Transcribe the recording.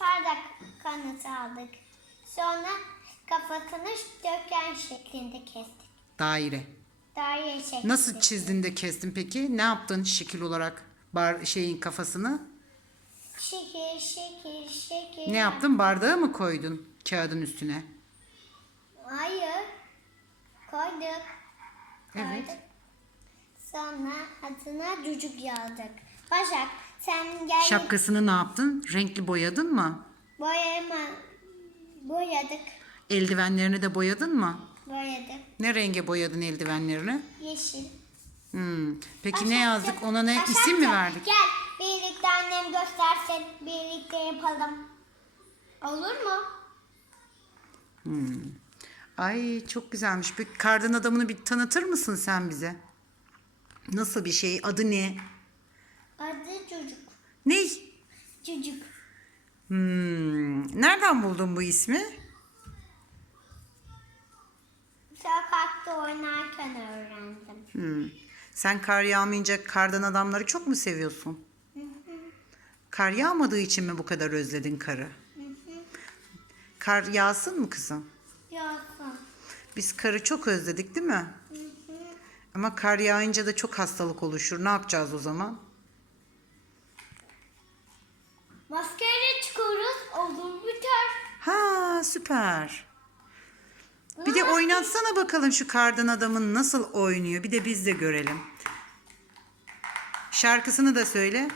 bardak kanıtı aldık. Sonra kafasını döken şeklinde kestik. Daire. Daire şeklinde. Nasıl çizdin de kestin peki? Ne yaptın şekil olarak bar şeyin kafasını? Şekil, şekil, şekil. Ne yaptın? Bardağı mı koydun kağıdın üstüne? Hayır. Koyduk. Evet. Koyduk. Sonra adına cücük yazdık. Başak sen gel Şapkasını ne yaptın? Renkli boyadın mı? boyama boyadık. Eldivenlerini de boyadın mı? Boyadık. Ne renge boyadın eldivenlerini? Yeşil. Hmm. Peki ne Başak, yazdık? Ona ne Başak, isim mi verdik? Gel birlikte annem göstersin. Birlikte yapalım. Olur mu? Ay çok güzelmiş. Peki kardan adamını bir tanıtır mısın sen bize? Nasıl bir şey? Adı ne? Adı çocuk. Ne? Çocuk. Hmm. Nereden buldun bu ismi? Sokakta oynarken öğrendim. Hmm. Sen kar yağmayınca kardan adamları çok mu seviyorsun? Kar yağmadığı için mi bu kadar özledin karı? Kar yağsın mı kızım? Yoksa. Biz karı çok özledik değil mi? Ama kar yağınca da çok hastalık oluşur. Ne yapacağız o zaman? Süper. Bir de oynatsana bakalım şu kardan adamın nasıl oynuyor. Bir de biz de görelim. Şarkısını da söyle.